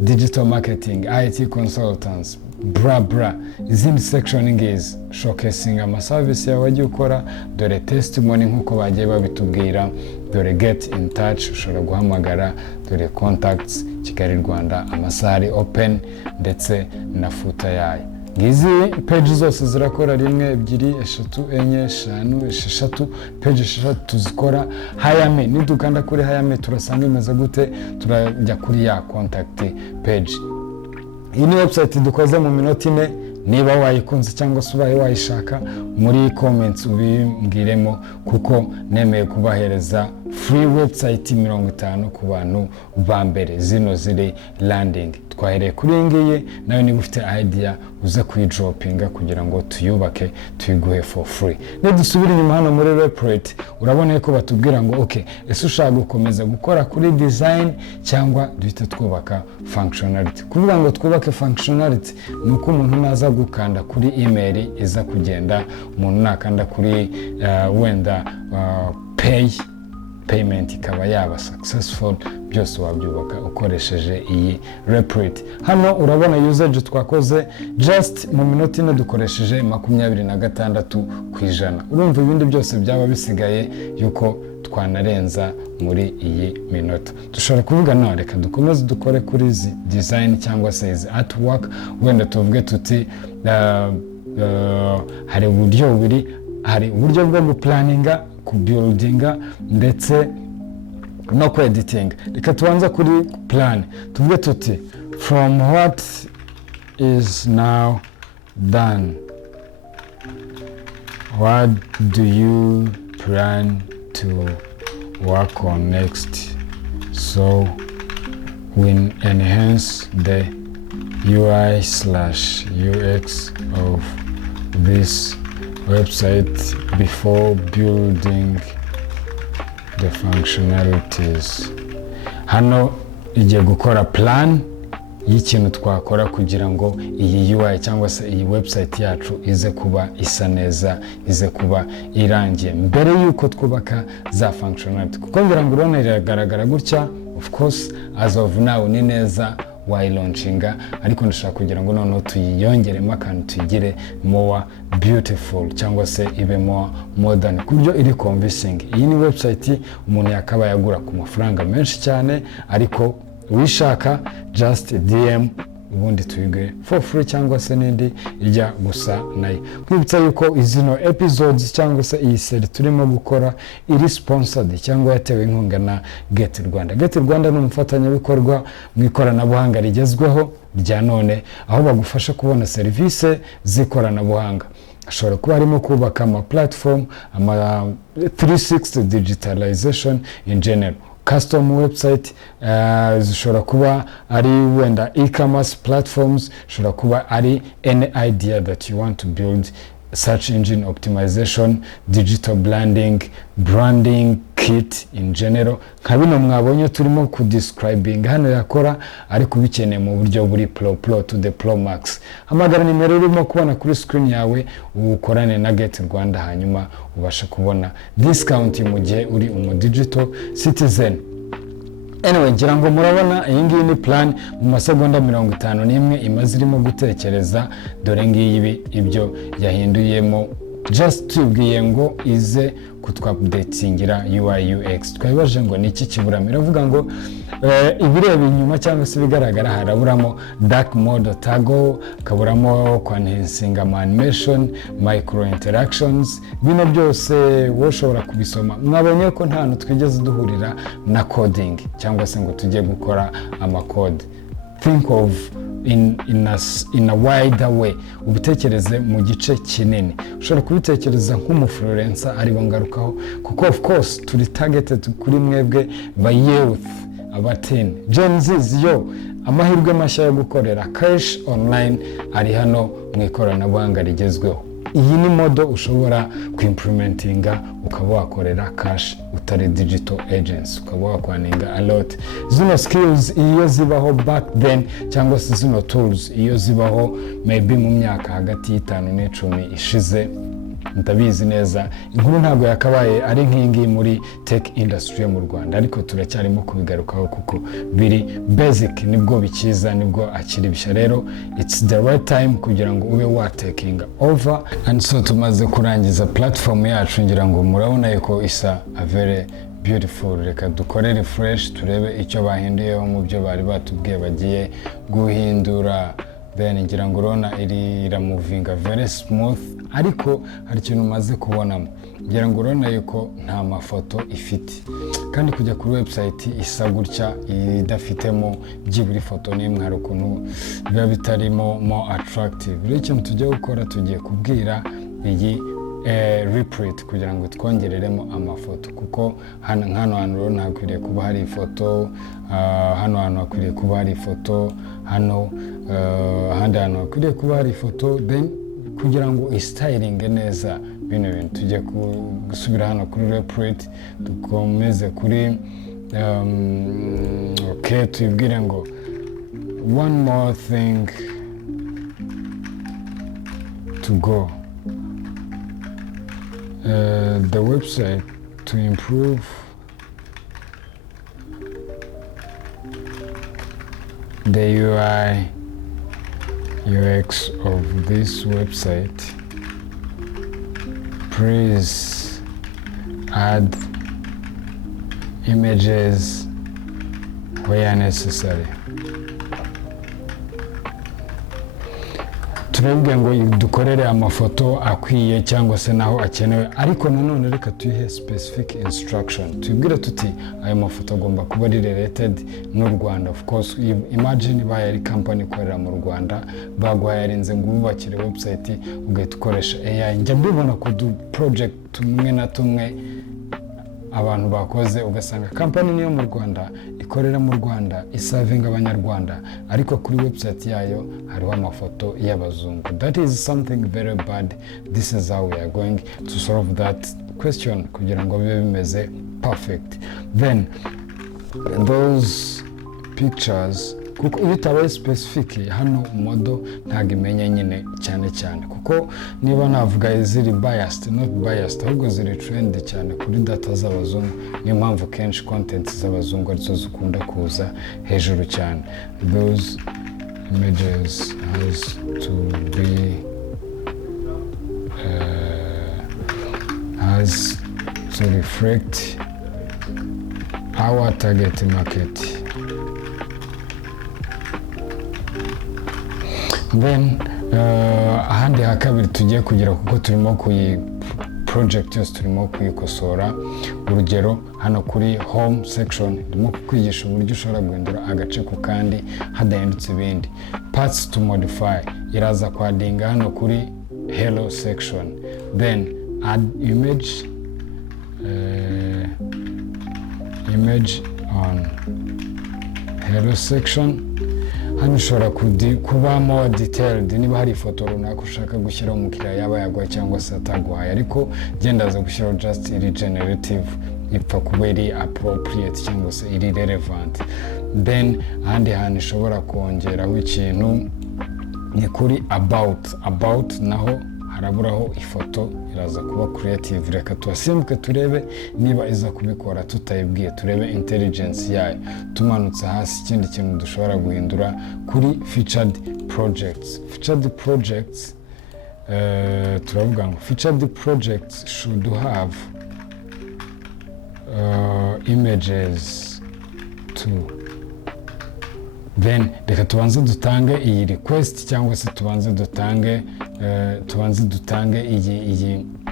digital marketing, IT consultants, bra izindi section ngizi, showcasing ama service yawe wagiye ukora, dore testimony nk'uko bagiye babitubwira, dore get in touch, ushobora guhamagara, dore contacts, Kigali Rwanda, amasari open, ndetse na footer yayo. Ngizi page zose zirakora, 1 2 3 4 5 6 page 6 tuzikora. Hayame, nidukanda kuri hayame turasanga imeze gute, turajya kuri ya contact page. Iyi ni website dukoze mu minota 4. Niba wayikunze cyangwa se ubaye wayishaka, muri comments ubimbwiremo, kuko nemeye kubahereza free website 50 ku bantu ba mbere. Zino ziri landing. Twahereye kuri ngiye, nawe niba ufite idea uze kuyidropinga kugira ngo tuyubake, tuyiguhe for free. Nidusubira inyuma hano muri Replit, urabona ko batubwira ngo okay, ese ushaka gukomeza gukora kuri design cyangwa duhita twubaka functionality. Kuvuga ngo twubake functionality nuko umuntu naza gukanda kuri email iza kugenda, umuntu nakanda kuri wenda payment ikaba yaba successful, byose wabyubaka ukoresheje iyi Replit. Hano urabona usage twakoze just mu minota 4 dukoresheje 26%. Urumva ibindi byose byaba bisigaye yuko twanarenza muri iyi minota. Dushobora kuvuga no, reka dukomeze dukore kuri izi design cyangwa se izi artwork, wenda tuvuge tuti hari uburyo bubiri, hari uburyo bwo guplaninga, kubuildinga, ndetse no editing. Reka tubanza kuri plan, tuvuge tuti from what is now done, what do you plan to work on next, so we enhance the UI/UX of this website before building the functionalities. Hano igiye gukora plan y'ikintu twakora kugira ngo iyi UI cyangwa se iyi website yacu ize kuba isa neza, ize kuba irangiye mbere yuko twubaka za functionality. Kuko ngira ngo urone iragaragara gutya, of course as of now ni neza, wayilauncinga, ariko ndashaka kugira ngo noneho tuyiyongeremo akantu tuyigire more beautiful cyangwa se ibe more modern ku buryo iri convincing. Iyi ni website umuntu yakaba yagura ku mafaranga menshi cyane, ariko wishaka just DM ubundi tuyige for free cyangwa se n'indi ijya gusa nayo. Kwibutsa yuko izino episodes cyangwa se iyi series turimo gukora iri sponsored cyangwa yatewe inkunga na Get Rwanda. Get Rwanda ni umufatanyabikorwa mu ikoranabuhanga rigezweho rya none, aho bagufasha kubona serivisi z'ikoranabuhanga. Ashobora kuba harimo kubaka ama platform, ama 360 digitalization in general, custom website, zishobora kuba ari wenda e-commerce platforms, zishobora kuba ari any idea that you want to build, search engine optimization, digital branding kit in general. Nka bino mwabonye turimo ku describing hano yakora, ariko bikeneye mu buryo buri pro to the pro max. Hamagara nimero urimo kubona kuri screen yawe, ukorane na Get Rwanda, hanyuma ubasha kubona discount mu gihe uri umu digital citizen. Anyway, ngira ngo murabona iyi ngiyi ni plan mu masegonda 51 imaze irimo gutekereza. Dore ngiyi ibyo yahinduyemo, just tubwiye ngo ize kutwupdatingira UI UX. Twabibaje ngo niki kiburamo, iravuga ngo ibireba inyuma cyangwa se bigaragara haraburamo dark mode toggle, kaburamo enhancing animation, micro interactions. Bino byose woshobora kubisoma. Mwabonye ko nta hantu twigeze duhurira na coding cyangwa se ngo tujye gukora ama code. Think of in a wider way, ubitekereze mu gice kinini. Ushobora kubitekereza nk'umufluencer ari bangarukaho, kuko of course turi targeted kuri mwebwe ba youth, abateen, Gen Z. Yo amahirwe mashya yo gukorera cash online ari hano mu ikoranabuhanga rigezweho. Iyi ni modo ushobora kuimplementinga ukaba wakorera cash utari digital agents, ukaba wakwaninga a lot. Zino skills iyo zibaho back then cyangwa se zino tools iyo zibaho maybe mu myaka hagati y'5 n'10 ishize, ndabizi neza inkuru ntabwo yakabaye ari nk'ingi muri tech industry mu Rwanda, ariko turacyarimo kubigarukaho kuko biri basic, nibwo bikiza, nibwo akiri bishya. Rero it's the right time kugira ngo ube wa taking over. And so tumaze kurangiza platform yacu, ngira ngo murabona yuko isa a very beautiful. Reka dukore refresh turebe icyo bahinduyeho mu byo bari batubwiye bagiye guhindura. Then ngira ngo urona ira moving very smooth, ariko hari ikintu maze kubonamo. Ngira ngo urona yuko nta mafoto ifite, kandi kujya kuri website isa gutya idafitemo byiburi foto n'imwe, hari ukuntu biba bitarimo more attractive. Rero ikintu tujya gukora, tugiye kubwira iyi Replit kugira ngo twongereremo amafoto, kuko hano hantu ntakwiriye kuba hari ifoto, hano hantu hakwiriye kuba hari ifoto, hano ahandi hantu hakwiriye kuba hari ifoto. Then kugira ngo istyling neza bino bintu, tujye gusubira hano kuri Replit, dukomeze kuri okay, tuyibwire ngo one more thing to go. The website to improve the UI UX of this website. Please add images where necessary. Turabwira ngo dukorere amafoto akwiye cyangwa se naho akenewe, ariko nanone reka tuyihe specific instruction. Tubwira tuti ayo mafoto agomba kuba ari related n'u Rwanda. Of course, imagine baye ari company ikorera mu Rwanda, baguhayarinze ngo ubakire website ugahita ukoresha AI. Njya mbibona ku project tumwe na tumwe abantu bakoze, ugasanga company niyo mu Rwanda, ikorera mu Rwanda, isavinga Abanyarwanda, ariko kuri website yayo hariho amafoto y'abazungu. That is something very bad. This is how we are going to solve that question kugira ngo bibe bimeze perfect. Then those pictures kuko iyo utabaye specific hano modo ntabwo imenya nyine cyane kuko niba navuga ziri biased not biased ahubwo ziri trend cyane kuri data z'abazungu, niyo mpamvu kenshi content z'abazungu arizo zikunda kuza hejuru cyane. Those images has to be has to reflect our target market. Then ahandi ha kabiri tugiye kugira kuko turimo kuyi project yose turimo kuyikosora. Urugero hano kuri home section ndimo kukwigisha uburyo ushobora guhindura agace ku kandi hadahindutse ibindi. Parts to modify iraza kwadinga hano kuri hello section, then add image on hello section. Hano ushobora kuba more detailed niba hari ifoto runaka ushaka gushyiraho umukiriya yaba yaguhaye cyangwa se ataguhaye, ariko gendaza gushyiraho just iri generative, ipfa kuba iri appropriate cyangwa se iri relevant. Then ahandi hantu ushobora kongeraho ikintu ni kuri about naho haraburaho ifoto, iraza kuba creative. Reka tuhasimbuke turebe niba iza kubikora tutayibwiye, turebe intelligence yayo. Tumanutse hasi ikindi kintu dushobora guhindura kuri featured projects turavuga ngo featured projects should have images too. Then reka tubanze dutange iyi request cyangwa se tubanze dutange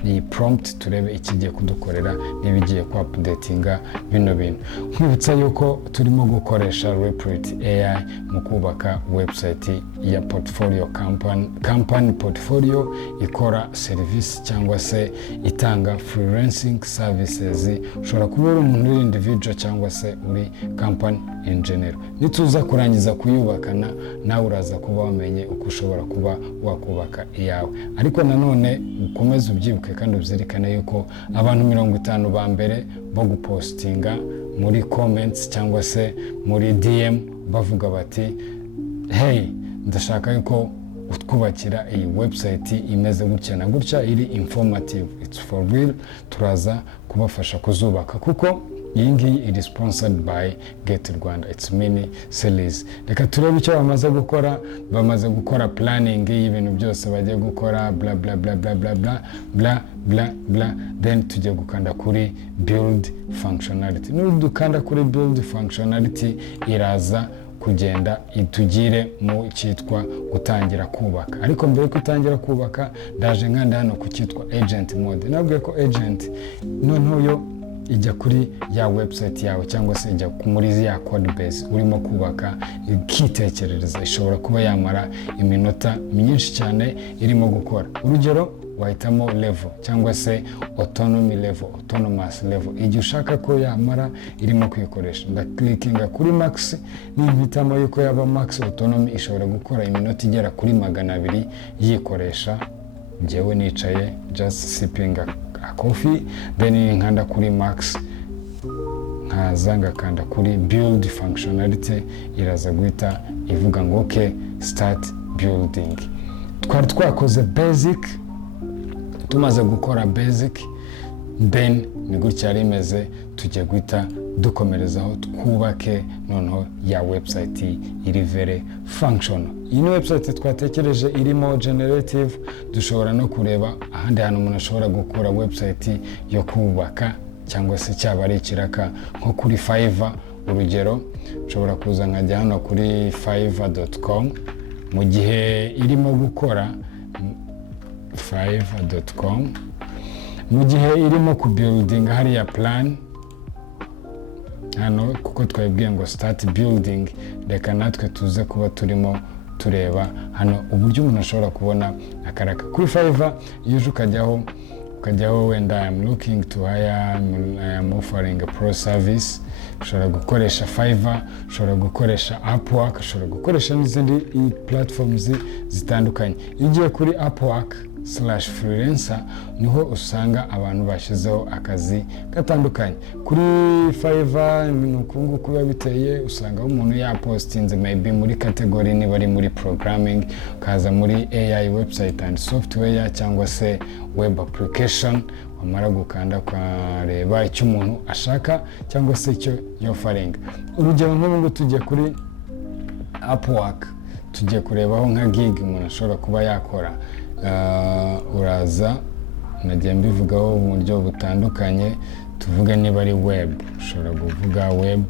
iyi prompt, turebe ikigiye kudukorera niba igiye ku updatinga bino bintu. Nkwibutsa yuko turimo gukoresha Replit AI mu kubaka website ya portfolio company portfolio ikora service cyangwa se itanga freelancing services. Ushobora kuba uri umuntu uri individual cyangwa se uri company in general. Nituza kurangiza kuyubakana nawe uraza kuba wamenye uko ushobora kuba wakubaka iyawe, ariko nanone ukomeze ubyibuke kandi uzirikane yuko abantu 50 ba mbere bo gupostinga muri comments cyangwa se muri DM bavuga bati hey ndashaka yuko utwubakira iyi website imeze gutya na gutya, iri informative, it's for real, turaza kubafasha kuzubaka kuko iyi ngiyi iri sponsored by Get Rwanda, it's mini series. Reka turebe icyo bamaze gukora planning y'ibintu byose bagiye gukora bla bla bla bla bla bla bla bla bla, then tujye gukanda kuri build functionality. Nudukanda kuri build functionality iraza kugenda itugire mu cyitwa gutangira kubaka. Ariko mbere kutangira kubaka ndaje nkanda hano ku cyitwa agent mode. Nabwiye ko agent noneho yo ijya kuri ya website yawe cyangwa se ijya muri ya code base urimo kubaka, ikitekerereza. Ishobora kuba yamara iminota myinshi cyane irimo gukora. Urugero wahitamo level cyangwa se autonomous level igihe ushaka ko yamara irimo kwikoresha. Ndaklikinga kuri max, nimpitamo yuko yaba max autonomy ishobora gukora iminota igera kuri 200 yikoresha. Njyewe nicaye just sipping a coffee, then nkanda kuri max, nkaza ngakanda kuri build functionality, iraza guhita ivuga ngo okay start building. Twari twakoze basic, tumaze gukora basic, then ni gutya rimeze, tujye guhita dukomerezaho twubake noneho ya website iri very functional. Iyi website twatekereje irimo generative, dushobora no kureba ahandi hantu umuntu ashobora gukora website yo kubaka cyangwa se cyaba ari ikiraka nko kuri Fiverr. Urugero ushobora kuza nkajya hano kuri fiverr.com mu gihe irimo gukora fiverr.com, mu gihe irimo kubuilding hariya plan hano kuko twabwiye ngo start building. Reka natwe tuze kuba turimo tureba hano uburyo umuntu ashobora kubona akaraka kuri Fiverr. Iyo ukajyaho wenda I'm looking to hire, I am offering a pro service, ushobora gukoresha Fiverr, ushobora gukoresha Upwork, ushobora gukoresha n'izindi platforms zitandukanye. Igiye kuri Upwork /freelancer niho usanga abantu bashyizeho akazi gatandukanye. Kuri Fiverr nukungu kuba biteye, usanga umuntu yapostinze maybe muri category niba ari muri programming, kaza muri AI website and software cyangwa se web application, wamara gukanda ukareba icyo umuntu ashaka cyangwa se icyo yofaringa. Urugero nk'ubu tujye kuri Upwork, tujye kurebaho nka gig umuntu ashobora kuba yakora. Uraza nagiye mbivugaho mu buryo butandukanye, tuvuge niba ari web, ushobora kuvuga web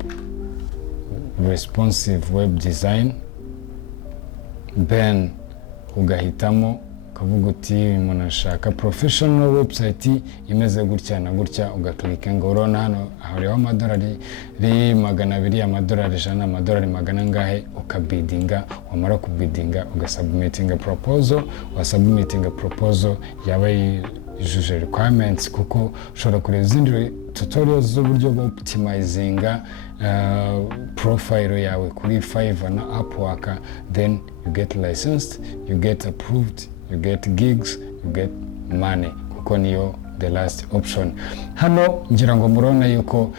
responsive web design, then ugahitamo ukavuga uti umuntu ashaka professional website imeze gutya na gutya, ugaklika ngo urabona hano hariho amadolari $200, amadolari $100, amadolari magana ngahe, ukabidinga. Wamara kubidinga ugasubmitinga proposal, wasubmitinga proposal yaba yujuje requirements, kuko ushobora kureba izindi tutorials z'uburyo bwo optimizinga profile yawe kuri Fiverr na Upwork, then you get licensed, you get approved, you get gigs, you get money, kuko niyo the last option. Hano ngira ngo murabona yuko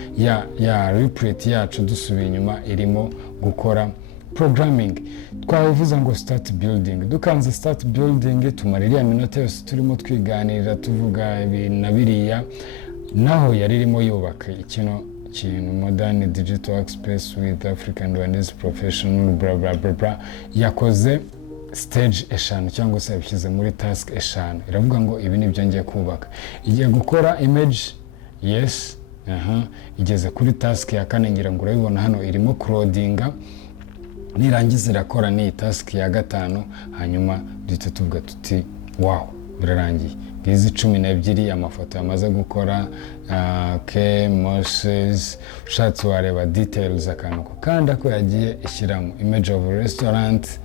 ya Replit yacu dusubiye inyuma irimo gukora programming. Twavuze ngo start building, dukanze start building tumaririya minota yose turimo twiganirira tuvuga ibintu na biriya, naho yari irimo yubaka kintu modern digital workspace with African Rwandese professional blah blah blah blah. Yakoze stage eshanu cyangwa se yabishyize muri task eshanu. Iravuga ngo ibi ni byo ngiye kubaka. Igiye gukora image, yes, igeze kuri task ya kane, ngira ngo urabibona hano irimo codinga. Nirangiza irakora ni task ya gatanu, hanyuma duhita tuvuga tuti wow, birarangiye. Ngizi 12 amafoto yamaze gukora, Moses, ushatse wareba details akantu kandi ako yagiye ishyiramo image of restaurant,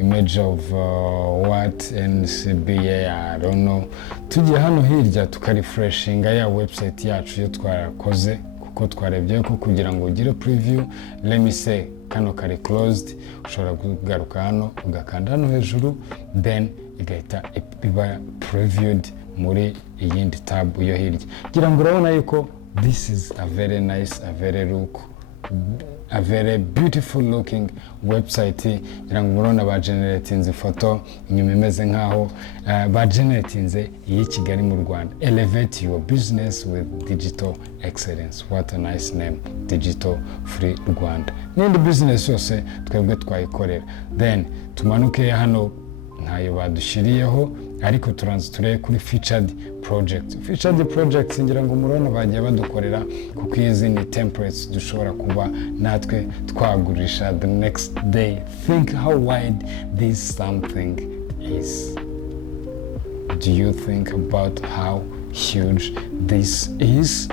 image of what NCBA, I don't know. Tugiye hano hirya tukarefreshinga ya website yacu yo twarakoze, kuko twarebye ko kugira ngo ugire preview, let me say kano kari closed, ushobora kugaruka hano ugakanda hano hejuru, then igahita iba previewed muri iyindi tab yo hirya. Ngira ngo urabona yuko this is a very nice, a very beautiful looking website. Ngira ngo murabona ba generatinze ifoto inyuma imeze nkaho ba generatinze iyi Kigali mu Rwanda. Elevate your business with digital excellence. What a nice name, Digital Free Rwanda. N'indi business yose twebwe twayikorera. Then tumanuke hano ntayo badushiriyeho, ariko turanze tureye kuri featured projects. Ngira ngo murabona bagiye badukorera, kuko izi ni templates dushobora kuba natwe twagurisha the next day. Think how wide this something is. Do you think about how huge this is?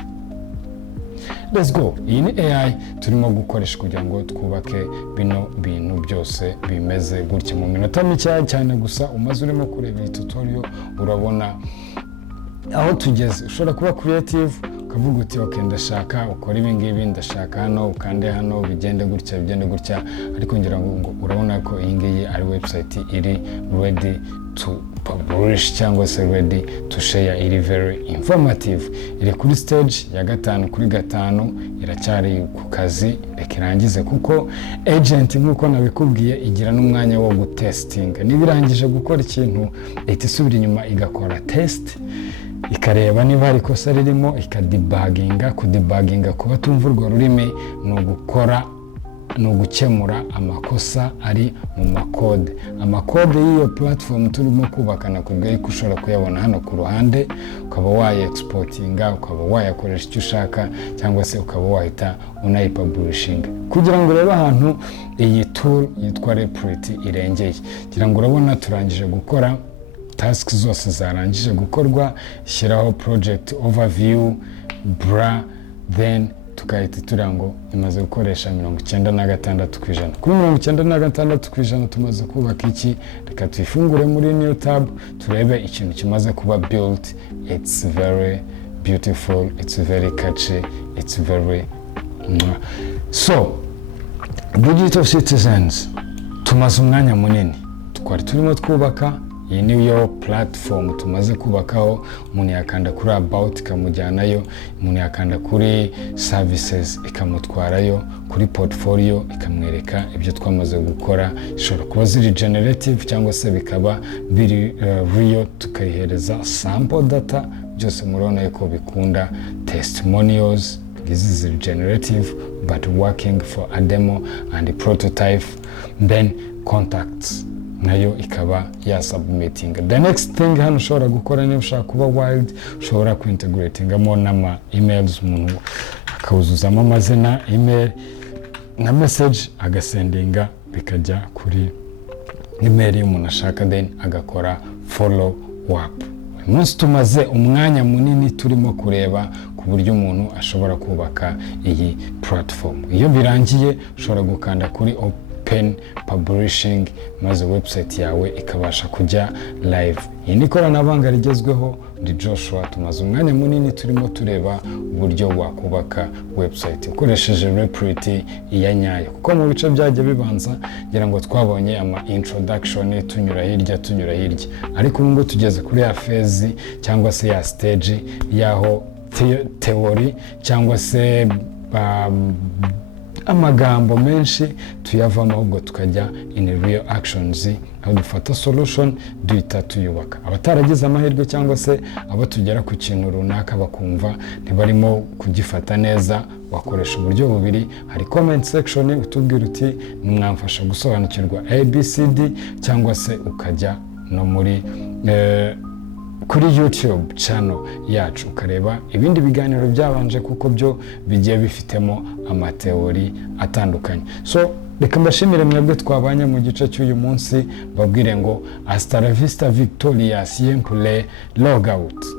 Let's go. Iyi ni AI turimo gukoresha kugira ngo twubake bino bintu byose bimeze gutya mu minota mike cyane gusa. Umaze urimo kureba iyi tutorial urabona aho tugeze. Ushobora kuba creative ukavuga uti okay, ndashaka ukora ibi ngibi, ndashaka hano ukande hano bigende gutya, ariko ngira ngo urabona ko iyi ngiyi ari website iri ready to publish cyangwa se ready to share, iri very informative. Iri kuri stage ya gatanu kuri gatanu, iracyari ku kazi, reka irangize, kuko agent nk'uko nabikubwiye igira n'umwanya wo gutesting. Niba irangije gukora ikintu ihita isubira inyuma igakora test, ikareba niba hari ikosa ririmo, ikadebuginga. Kudebuginga kuba tumva urwo rurimi ni ugukemura amakosa ari mu makode. Amakode y'iyo platform turimo kubakana kubwira ko ushobora kuyabona hano ku ruhande, ukaba wayi-exportinga, ukaba wayakoresha icyo ushaka, cyangwa se ukaba wahita unayipublishinga, kugira ngo urebe ahantu iyi tool yitwa Replit irengeye. Kugira ngo urabona turangije gukora, tasks zose zarangije gukorwa, shyiraho project overview, then tukahita turango imaze gukoresha 96%. Kuri 96% tumaze kubaka iki. Reka tuyifungure muri new tab turebe ikintu kimaze kuba built. It's very beautiful, it's very catchy, it's very so digital citizens. Tumaze umwanya munini twari turimo twubaka iyi niyo platform tumaze kubakaho. Umuntu yakanda kuri about ikamujyanayo, umuntu yakanda kuri services ikamutwarayo, kuri portfolio ikamwereka ibyo twamaze gukora. Ishobora kuba ziri generative cyangwa se bikaba biri real, tukayihereza sample data. Byose murabona yuko bikunda. Testimonials, this is generative but working for a demo and a prototype. Then contacts nayo ikaba ya submitting. The next thing hano ushobora gukora niba ushaka kuba wild, ushobora kuintegratingamo n'ama emails, umuntu akawuzuzamo amazina, email na message agasendinga bikajya kuri email y'umuntu ashaka, then agakora follow up. Umunsi tumaze umwanya munini turimo kureba ku buryo umuntu ashobora kubaka iyi platform. Iyo birangiye ushobora gukanda kuri open publishing maze website yawe ikabasha kujya live. Iyi ni ikoranabuhanga rigezweho. Ndi Joshua, tumaze umwanya munini turimo tureba uburyo wakubaka website ukoresheje Replit iya nyayo, kuko mu bice byagiye bibanza ngira ngo twabonye ama introduction tunyura hirya, ariko ubu ngo tugeze kuri ya phase cyangwa se ya stage yaho theory cyangwa se amagambo menshi tuyavamo, ahubwo tukajya in real actions, aho dufata solution duhita tuyubaka. Abataragize amahirwe cyangwa se abo tugera ku kintu runaka bakumva ntibarimo kugifata neza, wakoresha uburyo bubiri. Hari comment section utubwira uti mwamfasha gusobanukirwa ABCD, cyangwa se ukajya no muri kuri YouTube channel yacu ukareba ibindi biganiro byabanje, kuko byo bigiye bifitemo amateori atandukanye. So reka mbashimire mwebwe twabanye mu gice cy'uyu munsi, babwire ngo hasta la vista victoria, siempre log out.